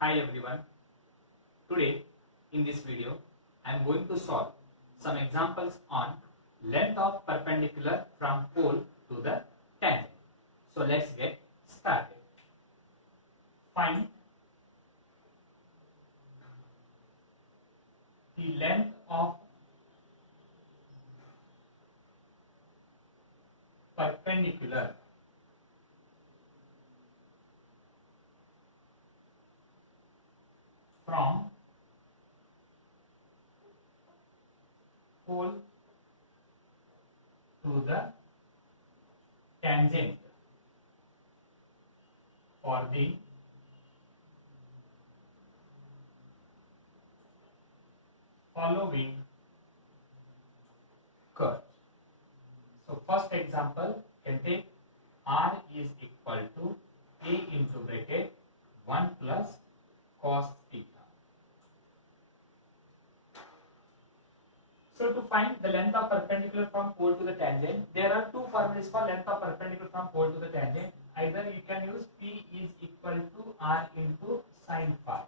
Hi everyone. Today in this video I am going to solve some examples on length of perpendicular from pole to the tangent. So let's get started. Find the length of perpendicular from pole to the tangent for the following curve. So first example can take r is equal to a into bracket 1 plus cos theta. So to find the length of perpendicular from pole to the tangent, there are two formulas for length of perpendicular from pole to the tangent. Either you can use P is equal to R into sin phi,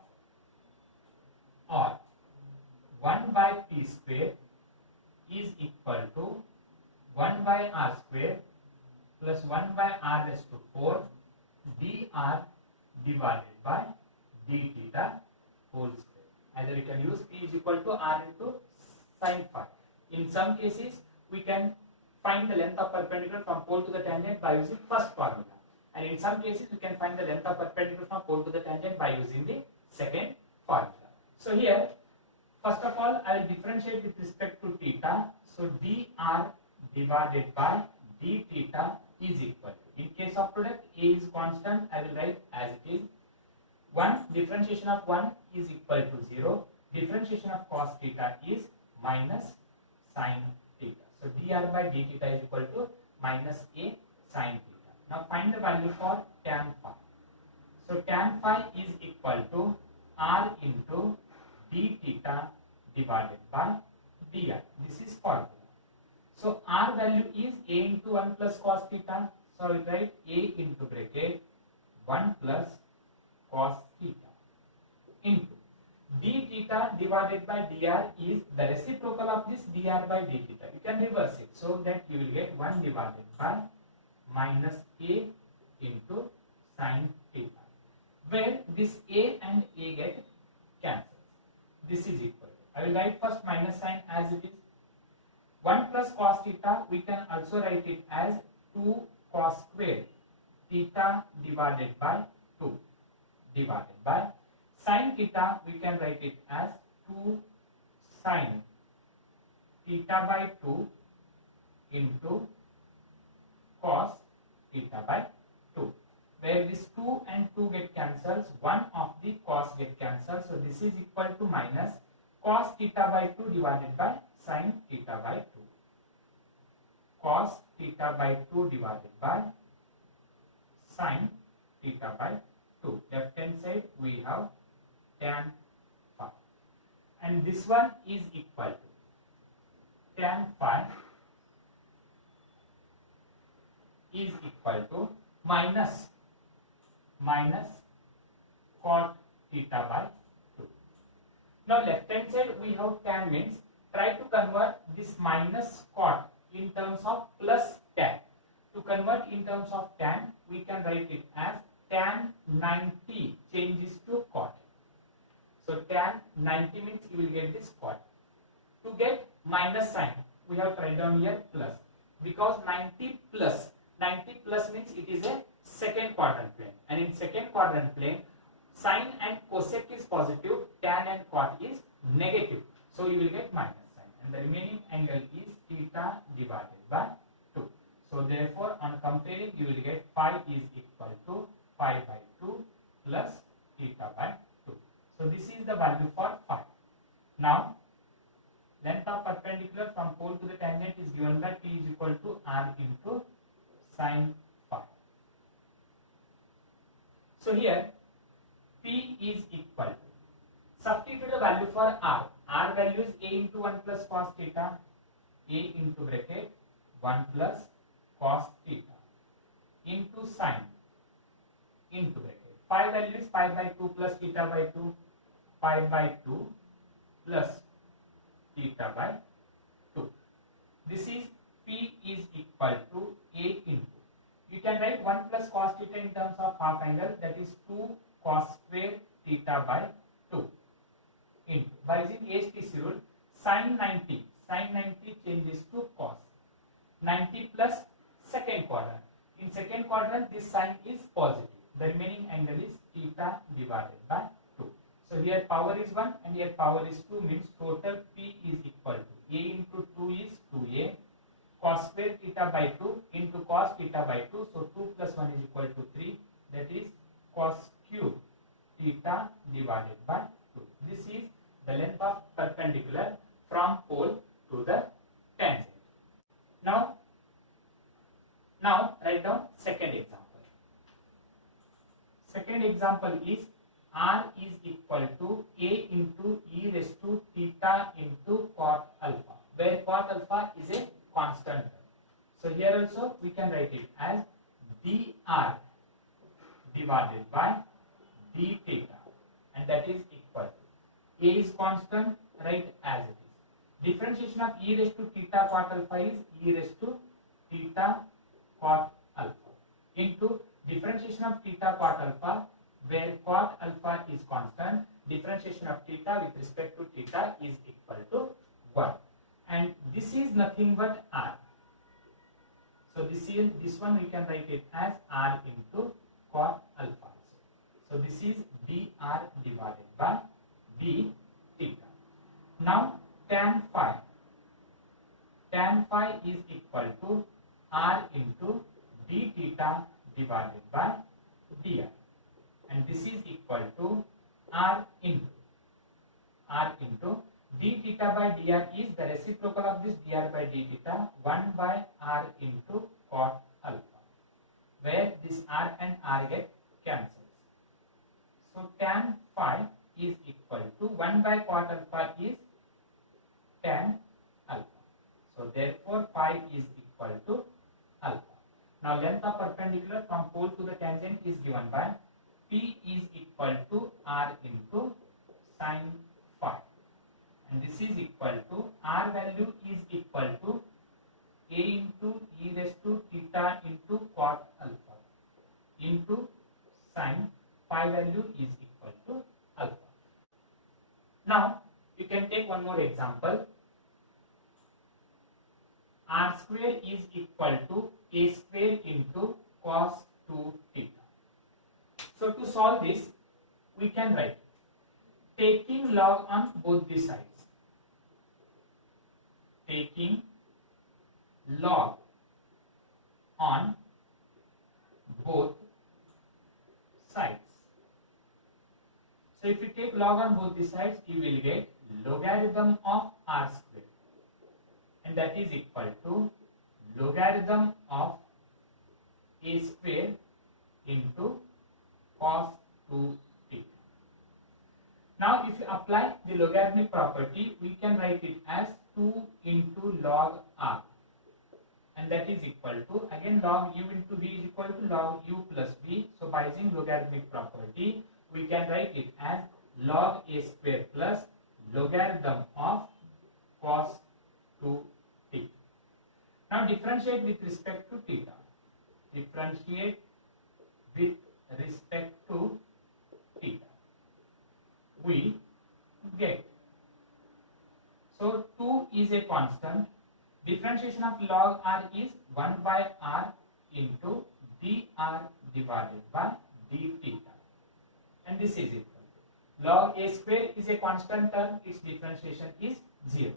or 1 by P square is equal to 1 by R square plus 1 by R raised to 4 dr divided by d theta whole square. Either you can use P is equal to R into sin phi. In some cases, we can find the length of perpendicular from pole to the tangent by using first formula, and in some cases, we can find the length of perpendicular from pole to the tangent by using the second formula. So here, first of all, I will differentiate with respect to theta. So dr divided by d theta is equal to, in case of product, a is constant, I will write as it is. 1 differentiation of 1 is equal to 0. Differentiation of cos theta is minus sin theta. So dr by d theta is equal to minus a sin theta. Now find the value for tan phi. So tan phi is equal to r into d theta divided by dr. This is formula. So r value is a into 1 plus cos theta. So I will write a into bracket 1 plus cos theta into d theta divided by dr is the reciprocal of this dr by d theta. You can reverse it so that you will get 1 divided by minus a into sin theta, where this a and a get cancelled. This is equal to, I will write first minus sign as it is. 1 plus cos theta, we can also write it as 2 cos square theta divided by 2 divided by sin theta, we can write it as 2 sin theta by 2 into cos theta by 2, where this 2 and 2 get cancelled, one of the cos get cancelled, so this is equal to minus cos theta by 2 divided by sin theta by 2. Cos theta by 2 divided by sin theta by 2. Left hand side we have tan phi, and this one is equal to tan phi is equal to minus cot theta by 2. Now left hand side we have tan, means try to convert this minus cot in terms of plus tan. To convert in terms of tan, we can write it as tan 90 changes to cot. So tan 90 means you will get this cot. To get minus sign, we have to write down here plus, because 90 plus means it is a second quadrant plane, and in second quadrant plane, sine and cosec is positive, tan and cot is negative. So you will get minus sign, and the remaining angle is theta divided by 2. So therefore, on comparing, you will get phi is equal to phi by 2 plus theta by 2. So this is the value for phi. Now, length of perpendicular from pole to the tangent is given by P is equal to R into sin phi. So here, P is equal to, substitute the value for R. R value is a into 1 plus cos theta, a into bracket 1 plus cos theta into sin into bracket phi value is pi by 2 plus theta by 2, pi by 2 plus theta by 2. This is P is equal to A into, you can write 1 plus cos theta in terms of half angle, that is 2 cos square theta by 2 into, by using ASTC rule, sin 90 changes to cos 90 plus second quadrant. In second quadrant this sign is positive, the remaining angle is theta divided by 2. So here power is 1 and here power is 2, means total P is equal to A into 2 is 2A, cos square theta by 2 into cos theta by 2, so 2 plus 1 is equal to 3, that is cos cube theta divided by 2. This is the length of perpendicular from pole to the tangent. Now write down second example. Second example is R is equal to A into e raised to theta into cot alpha, where cot alpha is a constant term. So here also we can write it as dr divided by d theta, and that is equal to, A is constant, write as it is. Differentiation of e raised to theta cot alpha is e raised to theta cot alpha into differentiation of theta cot alpha, where cot alpha is constant, differentiation of theta with respect to theta is equal to 1, and this is nothing but R. So this one we can write it as R into cot alpha. So this is dr divided by d theta. Now tan phi is equal to R into d theta divided by dr, and this is equal to R into d theta by dr is the reciprocal of this dr by d theta, 1 by R into cot alpha, where this R and R get cancelled. So tan phi is equal to 1 by cot alpha is tan alpha. So therefore phi is equal to alpha. Now length of perpendicular from pole to the tangent is given by P is equal to R into sin phi, and this is equal to, R value is equal to A into e raised to theta into cot alpha into sin phi value is equal to alpha. Now you can take one more example. R square is equal to A square into cos 2 theta. So to solve this, we can write taking log on both the sides. Taking log on both sides. So if you take log on both the sides, you will get logarithm of R square, and that is equal to logarithm of A square into cos 2 theta. Now if you apply the logarithmic property, we can write it as 2 into log R, and that is equal to, again log u into v is equal to log u plus v. So by using logarithmic property, we can write it as log A square plus logarithm of cos 2 theta. Now differentiate with respect to theta. Differentiate with respect to theta. We get, so 2 is a constant. Differentiation of log R is 1 by R into dr divided by d theta, and this is equal to, log A square is a constant term, its differentiation is 0.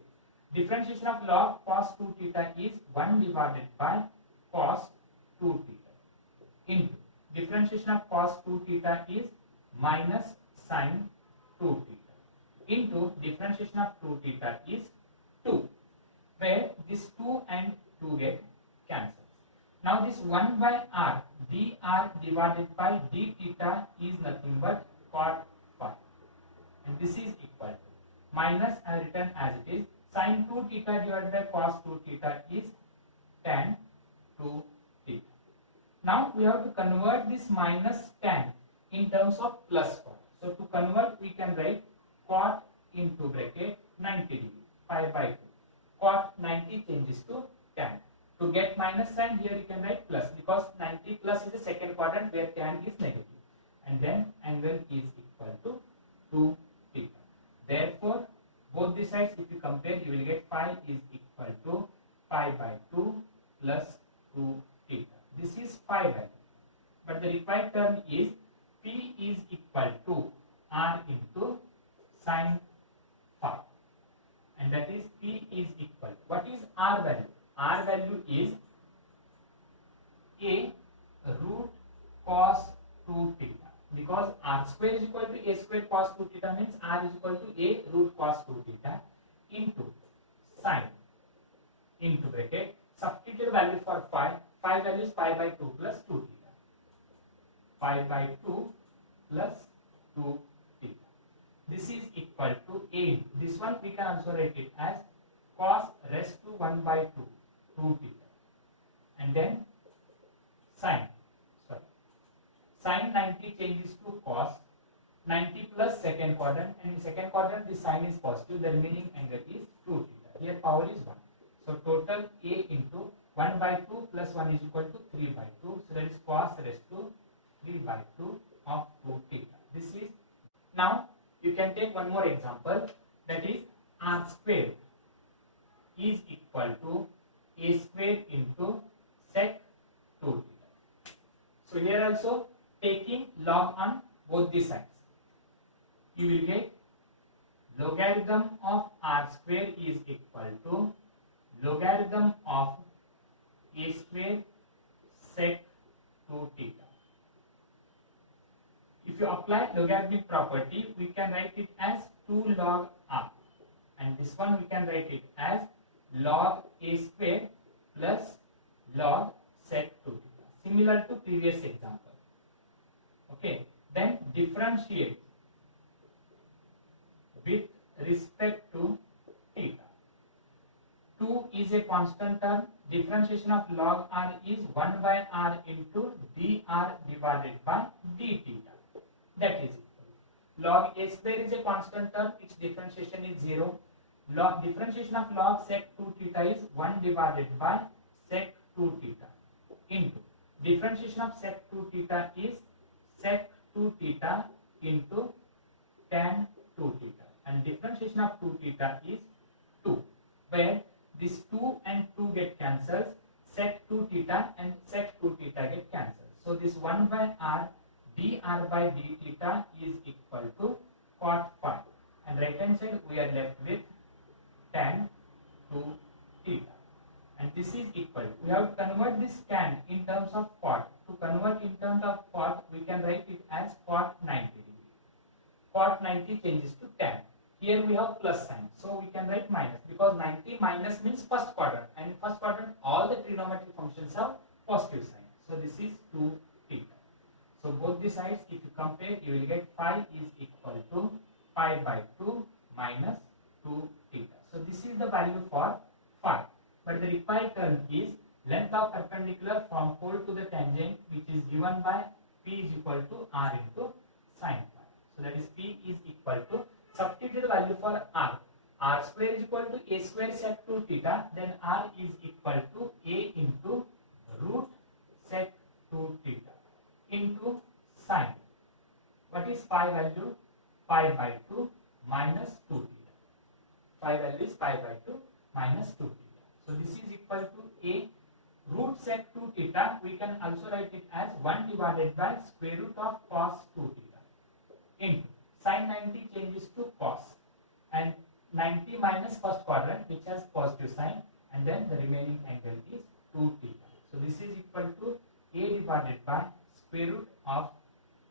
Differentiation of log cos 2 theta is 1 divided by cos 2 theta into differentiation of cos 2 theta is minus sin 2 theta into differentiation of 2 theta is 2, where this 2 and 2 get cancelled. Now this 1 by R dr divided by d theta is nothing but cot phi, and this is equal to minus, I written as it is, sin 2 theta divided by cos 2 theta is tan 2 theta. Now we have to convert this minus tan in terms of plus cot. So to convert, we can write cot into bracket 90 degree, pi by 2. Cot 90 changes to tan. To get minus sign, here you can write plus, because 90 plus is the second quadrant where tan is negative. And then angle is equal to 2 theta. Therefore, both the sides, if you compare, you will get phi is equal to pi by 2 plus 2 theta. This is phi value. But the required term is P is equal to R into sine phi. And that is P is equal. What is R value? R value is A root cos 2 theta. Because R square is equal to A square cos 2 theta means R is equal to A root cos 2 theta into sine into bracket. Substitute value for phi. Phi value is pi by 2 plus 2 theta. Pi by 2 plus 2 theta. This is equal to A. This one we can also write it as cos raised to 1 by 2, 2 theta. And then sine. Sine 90 changes to cos 90 plus second quadrant, and in second quadrant the sign is positive, the remaining angle is 2 theta. Here power is 1. So total A into 1 by 2 plus 1 is equal to 3 by 2. So that is cos raised to 3 by 2 of 2 theta. This is, now you can take one more example, that is R square is equal to A square into sec 2 theta. So here also taking log on both the sides, you will get logarithm of R square is equal to logarithm of A square sec 2 theta. If you apply logarithmic property, we can write it as 2 log R, and this one we can write it as log A square plus log sec 2 theta, similar to previous example. Okay, then differentiate with respect to theta. 2 is a constant term. Differentiation of log R is 1 by R into dr divided by d theta. That is equal. Log A square is a constant term. Its differentiation is 0. Log differentiation of log sec 2 theta is 1 divided by sec 2 theta into differentiation of sec 2 theta is sec 2 theta into tan 2 theta, and differentiation of 2 theta is 2, where this 2 and 2 get cancelled, sec 2 theta and sec 2 theta get cancelled. So this 1 by r dr by d theta is equal to cot phi, and right hand side we are left with tan 2 theta. And this is equal. We have to convert this tan in terms of cot. To convert in terms of cot, we can write it as cot 90 degree. Cot 90 changes to tan. Here we have plus sign, so we can write minus, because 90 minus means first quadrant, and in first quadrant all the trigonometric functions have positive sign. So this is 2 theta. So both the sides, if you compare, you will get phi is equal to pi by 2 minus 2 theta. So this is the value for phi. But the required term is length of perpendicular from pole to the tangent, which is given by P is equal to R into sine phi. So that is P is equal to, substitute the value for R. R square is equal to A square sec 2 theta, then R is equal to A into root sec 2 theta into sine. What is phi value? Pi by 2 minus 2 theta. Phi value is pi by 2 minus 2 theta. So this is equal to A root sec 2 theta. We can also write it as 1 divided by square root of cos 2 theta into sin 90 changes to cos, and 90 minus first quadrant which has positive sign, and then the remaining angle is 2 theta. So this is equal to A divided by square root of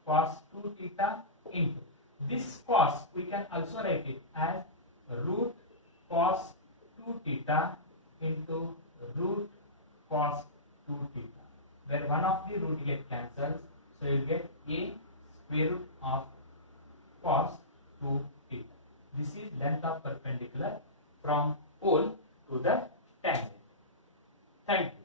cos 2 theta into this cos, we can also write it as root cos 2 theta into root cos 2 theta, where one of the root get cancelled, so you get A square root of cos 2 theta. This is length of perpendicular from pole to the tangent. Thank you.